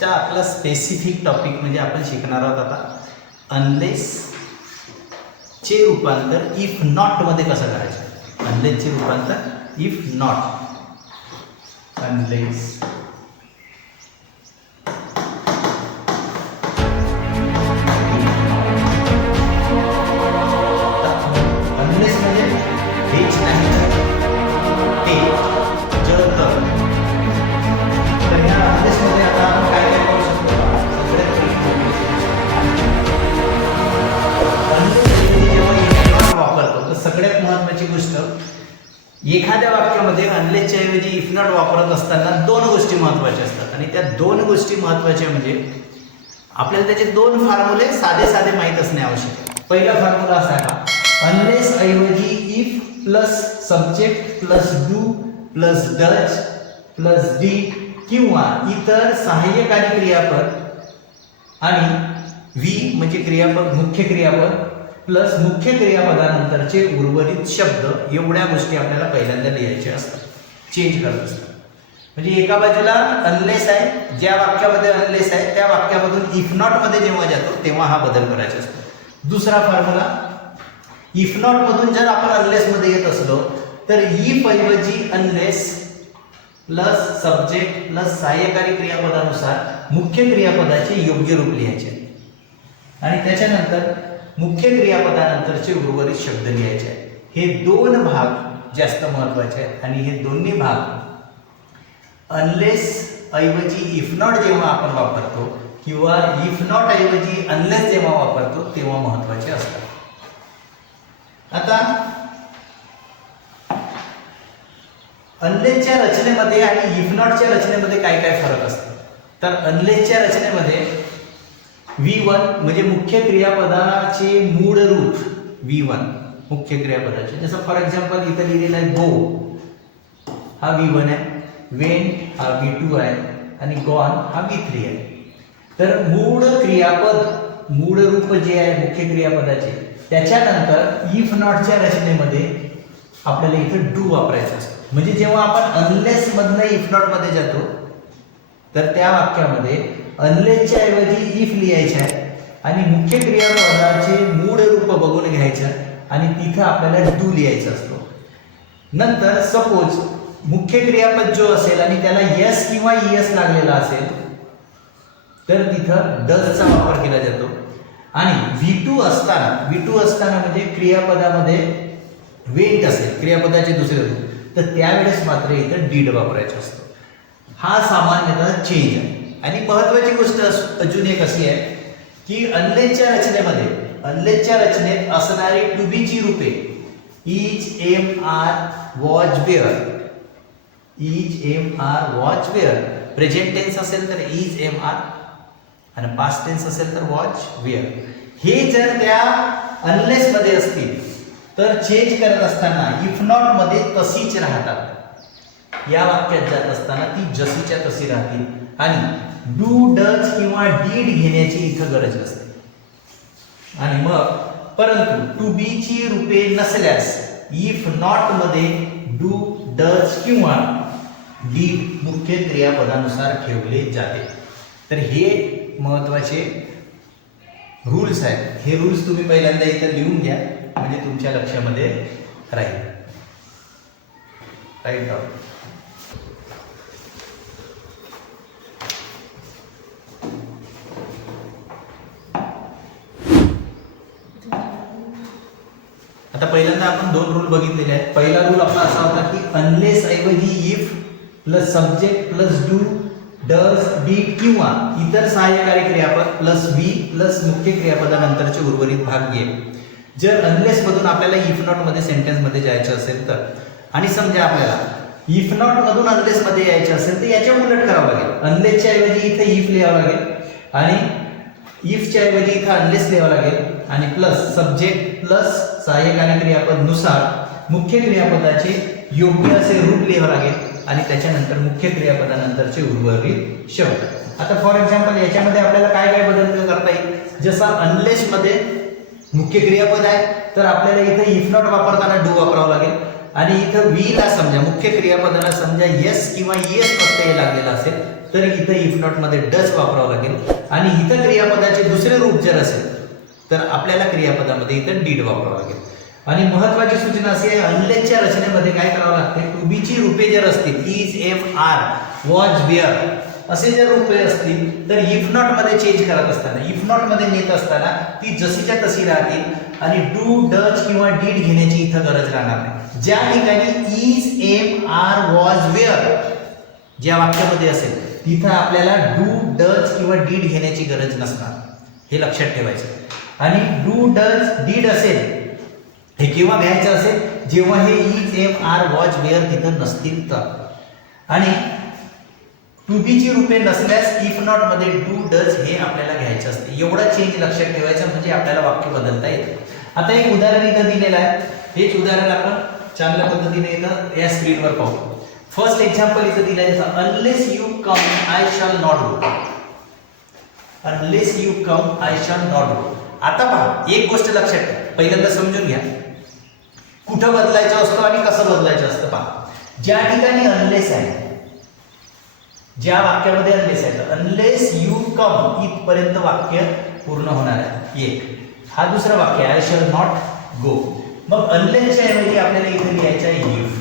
चा आपला specific topic म्हणजे आपण शिकणार आहोत आता अनलेस चे रूपांतर इफ नॉट मध्ये कसं करायचं. अनलेस चे रूपांतर इफ नॉट. अनलेस अनलेस म्हणजे हेच नाही हे जर तर ह्या अनलेस मध्ये आता आपण काय काय करू शकतो. वापरतो तर सगळ्यात महत्त्वाची गोष्ट एखाद्या वाक्यामध्ये अनलेसच्या ऐवजी इफ नॉट वापरत असताना दोन गोष्टी महत्त्वाच्या असतात आणि त्या दोन गोष्टी महत्त्वाच्या म्हणजे आपल्याला त्याचे दोन फॉर्म्युले साधे साधे माहीत असणे आवश्यक आहे. पहिला फॉर्म्युला असा आहे अनलेस ऐवजी if plus subject plus do plus does plus D किंवा इतर सहाय्यकारी क्रियापद आणि व्ही म्हणजे क्रियापद मुख्य क्रियापद प्लस मुख्य क्रियापदानंतरचे उर्वरित शब्द एवढ्या गोष्टी आपल्याला पहिल्यांदा लिहायच्या असतात. चेंज करत असतात. म्हणजे एका बाजूला अनलेस आहे, ज्या वाक्यामध्ये अनलेस आहे त्या वाक्यामधून इफ नॉट मध्ये जेव्हा जातो तेव्हा हा बदल करायचा असतो. दुसरा फॉर्म्युला इफ नॉट मधून जर आपण अनलेस मध्ये येत असलो तर इफ ऐवजी अनलेस प्लस सब्जेक्ट प्लस सहाय्यकारी क्रियापदानुसार मुख्य क्रियापदाचे योग्य रूप लिहायचे आणि त्याच्यानंतर मुख्य क्रियापदानंतरचे उर्वरित शब्द लिहायचे आहेत. हे दोन भाग जास्त महत्त्वाचे आहेत आणि हे दोन्ही भाग अनलेस ऐवजी इफ नॉट जेव्हा आपण वापरतो किंवा इफ नॉट ऐवजी अनलेस जेव्हा वापरतो तेव्हा महत्त्वाचे असतात. आता अनलेसच्या रचनेमध्ये आणि इफ नॉटच्या रचनेमध्ये काय काय फरक असतो. तर अनलेसच्या रचनेमध्ये V1 म्हणजे मुख्य क्रियापदाचे मूळ रूप V1 मुख्य क्रियापदाचे जसं फॉर एक्झाम्पल इथं लिहिलेलं आहे गो हा V1 आहे, वेंट हा V2 आहे आणि गॉन हा V3 आहे. तर मूळ क्रियापद मूळ रूप जे आहे मुख्य क्रियापदाचे त्याच्यानंतर इफ नॉटच्या रचनेमध्ये आपल्याला इथं डू वापरायचं असतं. म्हणजे जेव्हा आपण अनलेस मधनं इफ नॉट मध्ये जातो तर त्या वाक्यामध्ये अनलेसच्या ऐवजी इफ लिहायचे आहे आणि मुख्य क्रियापदाचे मूळ रूप बघून घ्यायचं आणि तिथं आपल्याला डू लिहायचा असतो. नंतर सपोज मुख्य क्रियापद जो असेल आणि त्याला यस किंवा ईएस लागलेला असेल तर तिथं डजचा वापर केला जातो आणि V2 असताना म्हणजे क्रियापदामध्ये वेंट असेल क्रियापदाचे दुसरे रूप तर त्यावेळेस मात्र इथं डीड वापरायचा असतो. हा सामान्यतः चेंज आहे. आणि महत्त्वाची गोष्ट अजून एक अशी आहे की अनलेसच्या रचनेत असणारी टू बी ची रूपे is am are was were present tense असेल तर इज एम आर आणि पास्ट टेन्स असेल तर वॉच वेअर हे जर त्या अनलेस मध्ये असतील तर चेंज करत असताना इफ नॉट मध्ये तशीच राहतात. या वाक्यात जात असताना ती जशीच्या तशी राहतील आणि डू डज किंवा डीड घेण्याची इथं गरज नसते. आणि मग परंतु टू बी ची रूपे नसल्यास इफ नॉट मध्ये डू डज किंवा डीड मुख्य क्रियापदानुसार ठेवले जाते. तर हे महत्त्वाचे रूल्स आहेत. हे रूल्स तुम्ही पहिल्यांदा इथं लिहून घ्या म्हणजे तुमच्या लक्षामध्ये राहील. Write down. आता पहिल्यांदा आपण दोन रूल बघितलेले आहेत. पहिला रूल आपला असा होता की अनलेस ऐवजी if plus subject plus do does did किंवा इतर सहाय्यकारी क्रियापद प्लस व्ही प्लस मुख्य क्रियापदानंतरचे उर्वरित भाग घे. जर अनलेस मधून आपल्याला इफ नॉट मध्ये सेंटेन्स मध्ये जायचं असेल तर आणि समजा आपल्याला इफ नॉट मधून अनलेस मध्ये यायचं असेल तर याच्या उलट करावं लागेल. अनलेसच्या ऐवजी इथे इफ लिहावं लागेल आणि इफच्या ऐवजी इथं अनलेस लिहावं लागेल आणि प्लस सब्जेक्ट प्लस सहाय्यकारी क्रियापद नुसार मुख्य क्रियापदाचे योग्य असे रूप लिहावं लागेल आणि त्याच्यानंतर मुख्य क्रियापदानंतरचे उर्वरित शब्द. आता फॉर एक्झाम्पल याच्यामध्ये आपल्याला काय काय बदल करता येईल. जसा अनलेस मध्ये मुख्य क्रियापद आहे तर आपल्याला इथे इफ नॉट वापरताना डू वापरावं लागेल आणि इथं वी ला समजा मुख्य क्रियापदाला समजा येस किंवा येस प्रत्यय लागलेला असेल तर इथं इफ नॉट मध्ये डज वापरावं लागेल आणि इथं क्रियापदाचे दुसरे रूप जर असेल तर आपल्याला क्रियापदामध्ये इथं डीड वापरावं लागेल. आणि महत्वाची सूचना अशी आहे अनलेसच्या रचनेमध्ये काय करावं लागते टू बी ची रूपे जर असतील is am are was were असे जर रूपे असतील तर इफ नॉट मध्ये चेंज करत असताना इफ नॉट मध्ये नेत असताना ती जशीच्या तशी राहतील आणि डू डज किंवा डीड घेण्याची इथं गरज राहणार नाही. ज्या ठिकाणी is am are was were ज्या वाक्यामध्ये असेल तिथं आपल्याला डू डज किंवा डीड घेण्याची गरज नसणार हे लक्षात ठेवायचं. आणि डू डज डीड असेल हे केव्हा घ्यायचं असेल जेव्हा हे is am are was were तिथं नसतील तर. आणि टू बी ची रूपे नसल्यास इफ नॉट मध्ये डू डज हे आपल्याला घ्यायचं असते. एवढा चेंज लक्षात ठेवायचं म्हणजे आपल्याला वाक्य बदलता येते. आता एक उदाहरण इथं दिलेलं आहे हेच उदाहरण आपण चांगल्या पद्धतीने इथं या स्क्रीनवर पाहू. फर्स्ट एक्झाम्पल इथं दिलं आहे unless you come I shall not go. Unless you come I shall not go. आता पहा एक गोष्ट लक्षात ठेवा पहिल्यांदा समजून घ्या कुठं बदलायचं असतं आणि कसं बदलायचं असतं. पहा ज्या ठिकाणी अनलेस आहे ज्या वाक्यामध्ये अनलेस आहे तर अनलेस यू कम इथपर्यंत वाक्य पूर्ण होणार आहे एक. हा दुसरं वाक्य आय शॅल नॉट गो. मग अनलेसच्या ऐवजी आपल्याला इथे लिहायचं आहे इफ.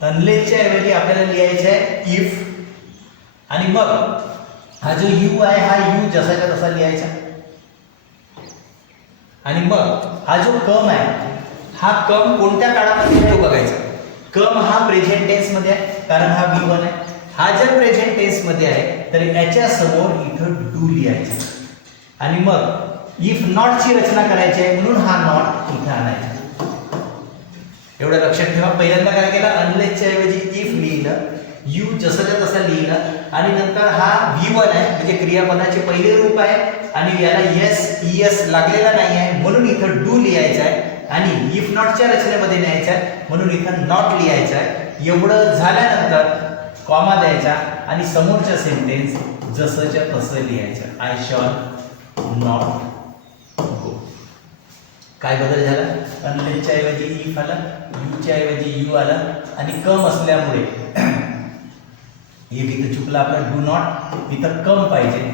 अनलेसच्या ऐवजी आपल्याला लिहायचं आहे इफ आणि मग हा जो यू आहे हा यू जसाच्या तसा लिहायचा आणि मग हा जो कम आहे हा कम कोणत्या काळामध्ये आहे तो बघायचा. कम हा प्रेझेंट टेन्स मध्ये आहे कारण हा V1 आहे. हा जर प्रेझेंट टेन्स मध्ये आहे तर याच्या समोर इथं डू लिहायचा आणि मग इफ नॉट ची रचना करायची आहे म्हणून हा नॉट इथं आणायचा. एवढं लक्षात ठेवा. पहिल्यांदा काय केलं अनलेसच्या ऐवजी इफ लिहिलं यू जसंच्या तसं लिहिलं आणि नंतर हा V1 आहे म्हणजे क्रियापदाचे पहिले रूप आहे आणि याला yes लागलेला नाही आहे म्हणून इथं डू लिहायचं आहे आणि इफ नॉटच्या रचनेमध्ये न्यायचं आहे म्हणून इथं नॉट लिहायचं आहे. एवढं झाल्यानंतर कॉमा द्यायचा आणि समोरच्या सेंटेन्स जसंच्या तसं लिहायचं आय शॅल नॉट गो. काय बदल झाला अनलेसच्या ऐवजी इफ आला यूच्या ऐवजी यू आला आणि कम असल्यामुळे इफ इथं चुकलं आपलं डू नॉट इथं कम पाहिजे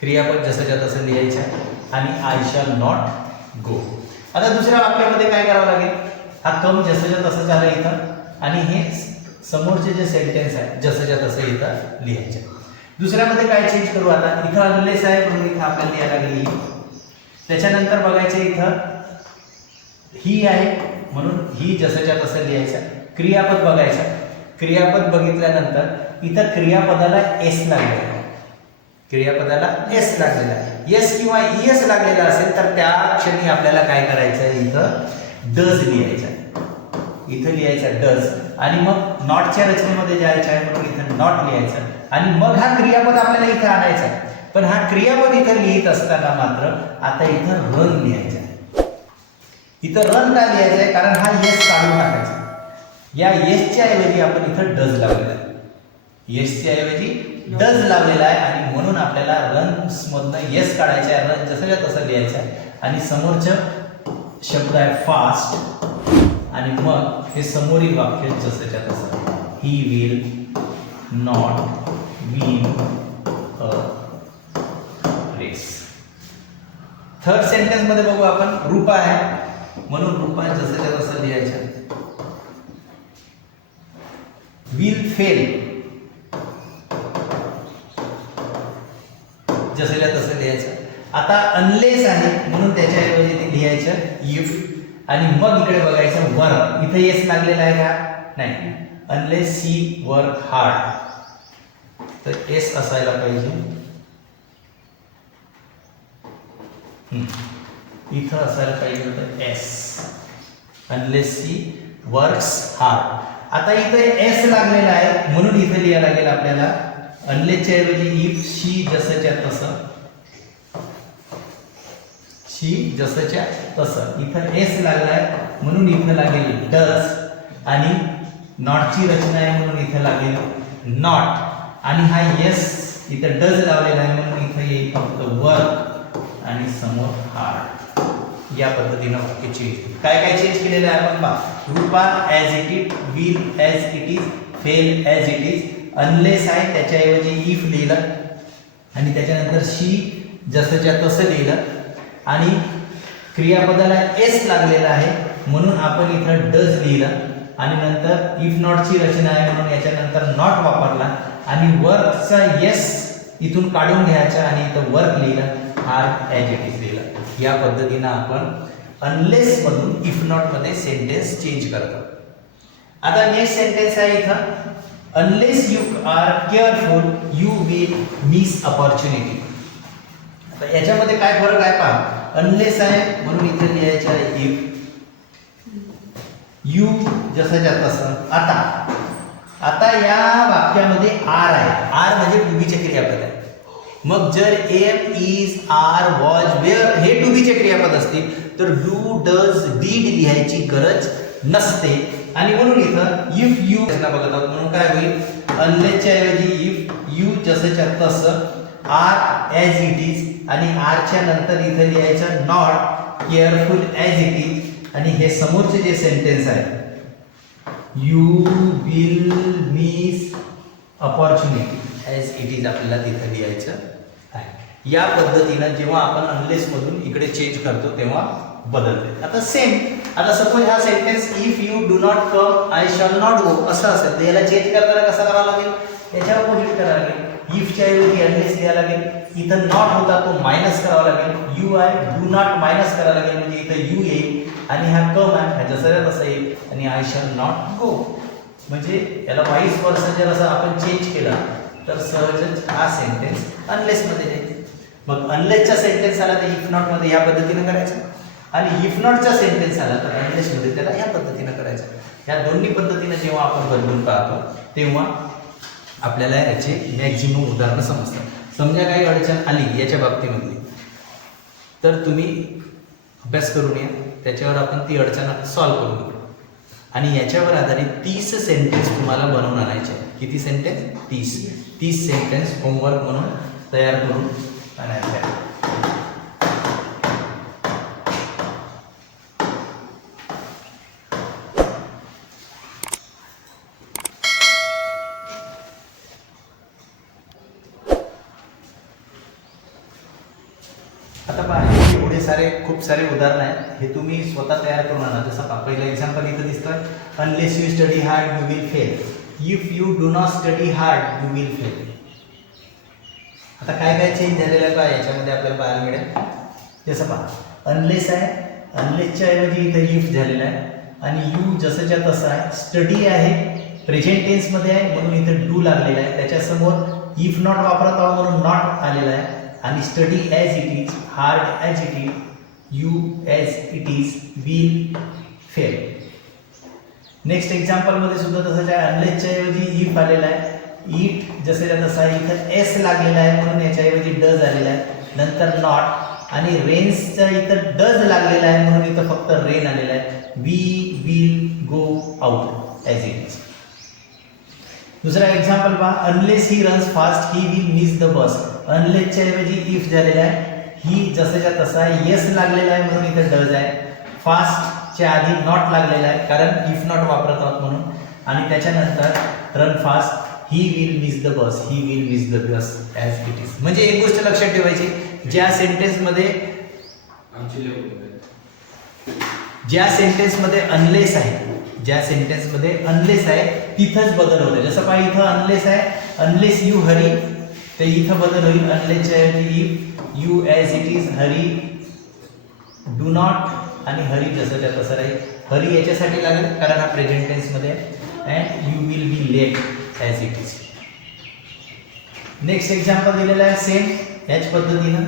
क्रियापद जसंच्या तसं लिहायचं आणि आय शॅल नॉट गो. आता दुसऱ्या वाक्यामध्ये काय करावं लागेल हा कम जसंच्या तसं झालं इथं आणि हे समोरचे जे सेंटेन्स आहे जसंच्या तसं इथं लिहायचे. दुसऱ्यामध्ये काय चेंज करू आता इथं अनलेस आहे म्हणून इथं आपल्याला लिहायला लागेल. त्याच्यानंतर बघायचं इथं ही आहे म्हणून ही जसंच्या तसं लिहायचं. क्रियापद बघायचं क्रियापद बघितल्यानंतर इथं क्रियापदाला एस लागलेला आहे. क्रियापदाला एस लागलेला आहे. एस किंवा ईएस लागलेला असेल तर त्या क्षणी आपल्याला काय करायचं आहे इथं डज लिहायचं आहे. इथं लिहायचं डज आणि मग नॉटच्या रचनेमध्ये जायचं आहे म्हणून इथं नॉट लिहायचं आणि मग हा क्रियापद आपल्याला इथं आणायचा आहे. पण हा क्रियापद इथं लिहित असताना मात्र आता इथं रन लिहायचं आहे. इथं रन का लिहायचं आहे कारण हा येस काढून टाकायचा. या येसच्या ऐवजी आपण इथं डज लावलेला आहे. येसच्या ऐवजी डज लावलेला आहे आणि म्हणून आपल्याला रन्स मधनं येस काढायचं आहे. रन जसंच्या तसं लिहायचं आहे आणि समोरचं शब्द आहे फास्ट आणि मग हे समोरील वाक्य जसंच्या तसं he will not win a race. Third sentence मध्ये बघू आपण रूपा आहे म्हणून रूपा जसंच्या तसं लिहायचं. विल फेल जसंच्या तसं लिहायचं. आता अनलेस आहे म्हणून त्याच्याऐवजी ते लिहायचं इफ आणि मग इकडे बघायचं वर्क. इथे येस लागलेला आहे का नाही. अनलेस सी वर्क हार्ड तर एस असायला पाहिजे. इथं असायला पाहिजे होतं S. Unless she works hard. आता इथे एस लागलेला आहे म्हणून इथे लिहायला लागेल आपल्याला अनलेसच्या ऐवजी इफ शी जसंच्या तसं. शी जसंच्या तसं इथं एस लागलाय म्हणून इथं लागेल डज आणि नॉटची रचना आहे म्हणून इथे लागेल नॉट, आणि हा येस इथं डज लावलेला आहे म्हणून इथं येईल फक्त वर्क आणि समोर हार्ड. या पद्धतीनं वाक्य चेंज. काय काय चेंज केलेलं आहे आपण पहा. रूपा as it is, will as it is, fail as it is, unless आहे त्याच्याऐवजी इफ लिहिलं, आणि त्याच्यानंतर शी जसंच्या तसं लिहिलं, आणि क्रियापदाला एस लागलेला आहे म्हणून आपण इथं डज लिहिलं, आणि नंतर इफ नॉटची रचना आहे म्हणून याच्यानंतर नॉट वापरला, आणि वर्कचा येस इथून काढून घ्यायचा आणि इथं वर्क लिहिलं, हार्ड ॲज इट इज लिहिलं. या पद्धतीनं आपण अनलेस मधून इफ नॉट मध्ये सेंटेन्स चेंज करतो. आता नेक्स्ट सेंटेन्स आहे इथं, unless you are careful you will miss opportunity. आता याच्यामध्ये काय फरक आहे पहा. अनलेस आहे म्हणून इथे लिहायचं आहे इफ, यू जसंच्या तसं. आता या वाक्यामध्ये आर आहे, आर म्हणजे टू बीचे क्रियापद आहे. मग जर am, is, are, was, were हे टू बीचे क्रियापद असतील तर डू, डज, डीड लिहायची गरज नसते, आणि म्हणून इथं इफ यू बघत आहोत म्हणून काय होईल, अनलेसच्या ऐवजी इफ, यू जसंच्या तसं, आर ॲज इट इज, आणि आरच्या नंतर इथं लिहायचं not careful as it is, आणि हे समोरचे जे सेंटेन्स आहे you will miss opportunity as it is आपल्याला तिथं लिहायचं आहे. या पद्धतीनं जेव्हा आपण अनलेस मधून इकडे चेंज करतो तेव्हा बदलते. आता सेम, आता सपोज हा sentence if you do not come I shall not go असं असेल तर याला चेंज करताना कसं करावं लागेल, याच्या अपोजिट करावं लागेल. इफच्या ऐवजी अनलेस लिहावं लागेल, इथं नॉट होता तो मायनस करावा लागेल, यू आहे डू नॉट मायनस करावं लागेल म्हणजे इथं यू येईल, आणि हा कम आहे हा जसं तसं येईल, आणि आय शॅल नॉट गो. म्हणजे याला वाईस वर्सा जर असं आपण चेंज केला तर सहजच हा सेंटेन्स अनलेस मध्ये येईल. मग अनलेसचा सेंटेन्स आला तर इफ नॉट मध्ये या पद्धतीने करायचं, आणि इफ नॉटचा सेंटेन्स आला तर अनलेस मध्ये त्याला या पद्धतीने करायचं. या दोन्ही पद्धतीने जेव्हा आपण बदलून पाहतो तेव्हा आपल्याला याचे मॅक्झिमम उदाहरणं समजतात. समजा काही अडचण आली याच्या बाबतीमधली तर तुम्ही अभ्यास करून या, त्याच्यावर आपण ती अडचण सॉल्व्ह करून घेऊ, आणि याच्यावर आधारित 30 सेंटेन्स तुम्हाला बनवून आणायचे. किती सेंटेन्स? 30 सेंटेन्स होमवर्क म्हणून तयार करून आणायचे आहे. आता पहा एवढे सारे खूप सारे उदाहरण आहेत, हे तुम्ही स्वतः तयार करून आणा. जसं पहिलं एक्झाम्पल इथं दिसतं, unless you study hard you will fail, if you do not study hard you will fail. आता काय काय चेंज झालेलं आहे पहा याच्यामध्ये आपल्याला पाहायला मिळेल. जसं पहा अनलेस आहे, अनलेसच्या ऐवजी इथं इफ झालेला आहे, आणि यू जसंच्या तसं आहे, स्टडी आहे प्रेझेंट टेन्समध्ये आहे म्हणून इथं डू लागलेला आहे, त्याच्यासमोर इफ नॉट वापरत आहोत म्हणून नॉट आलेला आहे, आणि study as it is, hard as it is, you as it is, will fail. Next एक्झाम्पलमध्ये सुद्धा तसंच आहे, अनलेसच्या ऐवजी इफ आलेला आहे, इट जसंच्या तसं आहे, इथं एस लागलेला आहे म्हणून याच्याऐवजी डज आलेला आहे, नंतर नॉट, आणि रेन्सचा इथं डज लागलेला आहे म्हणून इथं फक्त रेन आलेला आहे, we will go out as it is. दुसरा एक्झाम्पल पहा, unless he runs fast he will miss the bus. अनलेसच्या ऐवजी इफ झालेला आहे, ही जसंच्या तसा आहे, येस लागलेला आहे म्हणून इथं डज आहे, फास्टच्या आधी नॉट लागलेला आहे कारण इफ नॉट वापरत आहोत म्हणून, आणि त्याच्यानंतर run fast he will miss the bus, he will miss the bus as it is. म्हणजे एक गोष्ट लक्षात ठेवायची, ज्या सेंटेन्समध्ये अनलेस आहे, ज्या सेंटेन्समध्ये अनलेस आहे तिथंच बदल होतो. जसं पहा इथं अनलेस आहे, अनलेस यू हरी, तर इथं बदल होईल, अनलेसच्या ऐवजी if, you as it is, Hari do not, आणि हरी जसंच्या तसं राहील. हरी याच्यासाठी लागेल कारण हा प्रेझेंट टेन्समध्ये आहे, and you will be late as it is. Next example दिलेलं आहे सेम याच पद्धतीनं.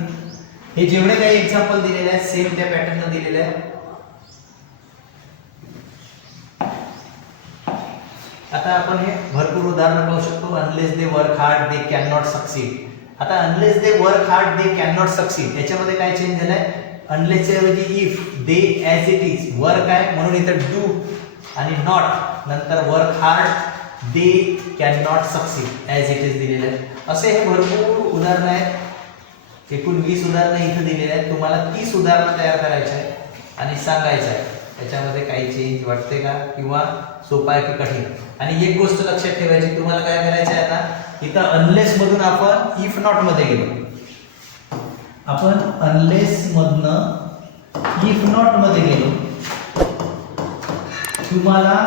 हे जेवढे काही एक्झाम्पल दिलेले आहेत सेम त्या पॅटर्ननं दिलेले आहे. आता आपण हे भरपूर उदाहरणं पाहू शकतो. Unless they work hard they can not succeed. आता unless they work hard they can not succeed याच्यामध्ये काय चेंज झालाय, अनलेसच्या ऐवजी if, they as it is, work आहे म्हणून इथं डू आणि नॉट नंतर work hard they can not succeed as it is दिलेलं आहे. असे हे भरपूर उदाहरणं आहेत. एकूण 20 उदाहरणं इथं दिलेली आहेत. तुम्हाला 30 उदाहरणं तयार करायची आहे आणि सांगायचं आहे त्याच्यामध्ये काही चेंज वाटते का किंवा सोपा आहे की कठीण. आणि एक गोष्ट लक्षात ठेवायची, तुम्हाला काय करायचं आहे आता, इथं अनलेस मधून आपण इफ नॉट मध्ये गेलो. आपण अनलेस मधनं इफ नॉट मध्ये गेलो. तुम्हाला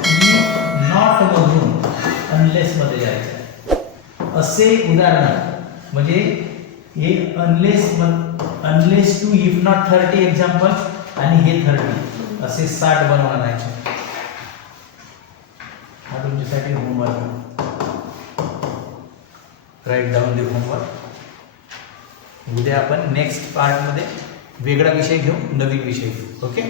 इफ नॉट मधून अनलेस मध्ये जायचं. असे उदाहरण म्हणजे हे unless to if not 30 example आणि हे 30 असे 60 बनवायचे. हा तुमच्यासाठी homework. Write down the homework. उद्या आपण नेक्स्ट पार्टमध्ये वेगळा विषय घेऊ, नवीन विषय घेऊ. ओके.